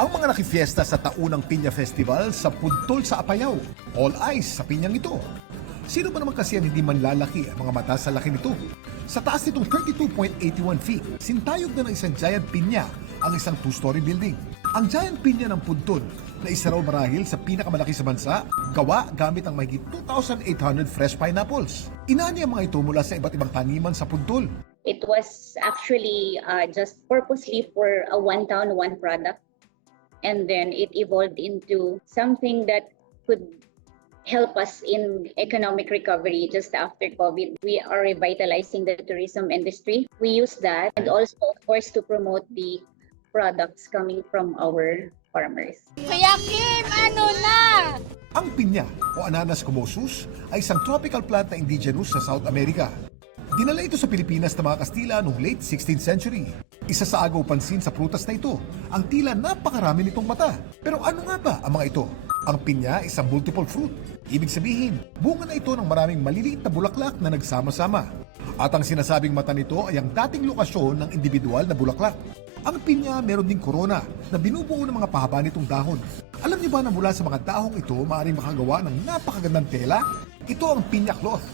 Ang mga nakifiesta sa taunang Piña Festival sa Puntol sa Apayao. All eyes sa pinyang ito. Sino ba naman kasi ang hindi manlalaki ang mga mata sa laki nito? Sa taas nitong 32.81 feet, sintayog na ng isang giant pinya ang isang two-story building. Ang giant pinya ng Puntol na isa raw marahil sa pinakamalaki sa bansa, gawa gamit ang mahigit 2,800 fresh pineapples. Inani ang mga ito mula sa iba't ibang taniman sa Puntol. It was actually just purposely for a one town, one product. And then it evolved into something that could help us in economic recovery just after COVID. We are revitalizing the tourism industry. We use that and also, of course, to promote the products coming from our farmers. Kuya Kim, ano na? Ang pinya o Ananas commosus ay isang tropical plant na indigenous sa South America. Dinala ito sa Pilipinas ng mga Kastila noong late 16th century. Isa sa agaw pansin sa prutas na ito, ang tila napakarami nitong mata. Pero ano nga ba ang mga ito? Ang pinya ay isang multiple fruit. Ibig sabihin, bunga na ito ng maraming maliliit na bulaklak na nagsama-sama. At ang sinasabing mata nito ay ang dating lokasyon ng individual na bulaklak. Ang pinya meron ding korona na binubuo ng mga pahaba nitong dahon. Alam niyo ba na mula sa mga dahong ito maaaring makagawa ng napakagandang tela? Ito ang pinya cloth.